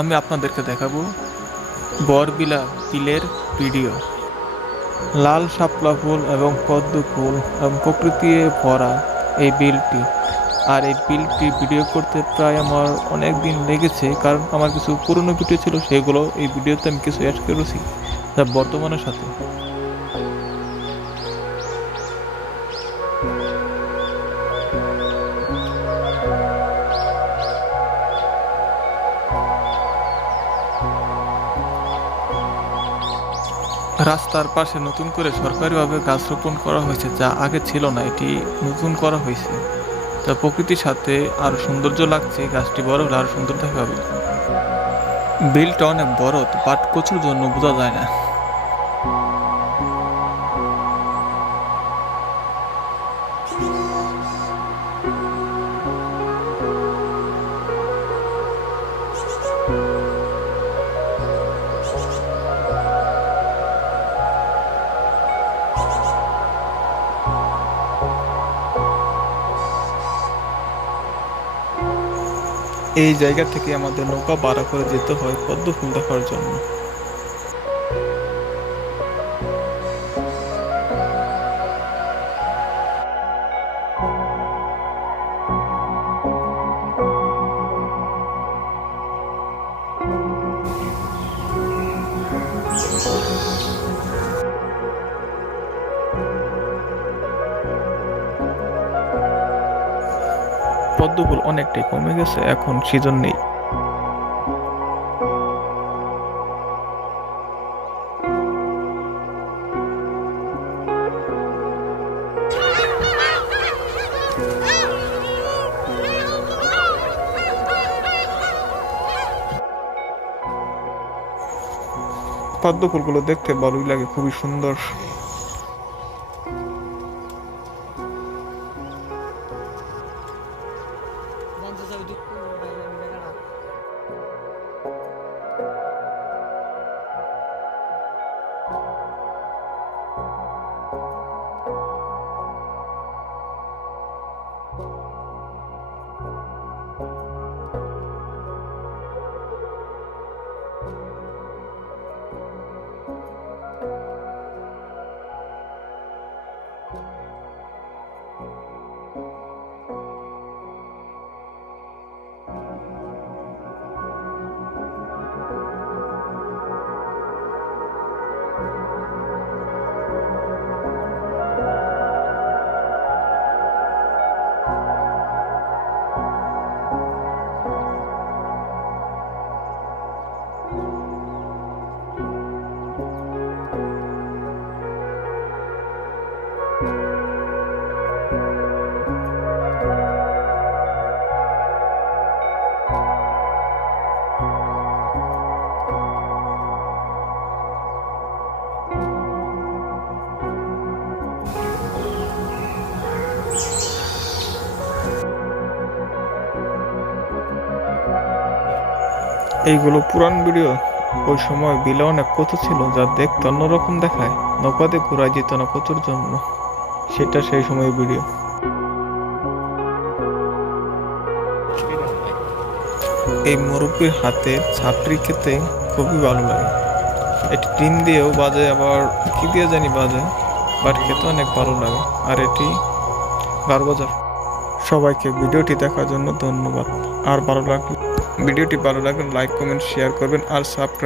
আমি আপনাদেরকে দেখাবো বরবিলা বিলের ভিডিও। লাল শাপলা ফুল এবং পদ্ম ফুল এবং প্রকৃতি ভরা এই বিলটি। আর এই বিলটি ভিডিও করতে প্রায় আমার অনেক দিন লেগেছে, কারণ আমার কিছু পুরনো ভিডিও ছিল, সেগুলো এই ভিডিওতে আমি কিছু অ্যাড করেছি যা বর্তমানের সাথে। রাস্তার পাশে নতুন করে সরকারিভাবে গাছ রোপণ করা হয়েছে যা আগে ছিল না, এটি নতুন করা হয়েছে। তা প্রকৃতির সাথে আরও সৌন্দর্য লাগছে গাছটি বড় হলে আরও সুন্দর দেখাবে বিলটা অনেক বড় বাট কচুর জন্য বোঝা যায় না। এই জায়গা থেকে আমাদের নৌকা ভাড়া করে যেতে হয় পদ্ম দেখার জন্য। পদ্ম ফুল অনেকটাই কমে গেছে, এখন সিজন নেই। পদ্ম ফুলগুলো দেখতে ভালোই লাগে, খুবই সুন্দর। Bye. এইগুলো পুরান ভিডিও। ওই সময় বিলে অনেক কচু ছিল, যা দেখতে অন্যরকম দেখায়। নৌকাতে ঘোরা যেত না কচুর জন্য। সেটা সেই সময় ভিডিও। এই মুরব্বীর হাতে ছাপড়ি খেতে খুবই ভালো লাগে। এটি ডিম দিয়েও বাজে, আবার কি দিয়ে জানি বাজে বাট খেতে অনেক ভালো লাগে। আর এটি বারবাজার সবাইকে ভিডিওটি দেখার জন্য ধন্যবাদ। আর ভালো লাগলে ভিডিওটি ভালো লাগলে লাইক কমেন্ট শেয়ার করবেন আর সাবস্ক্রাইব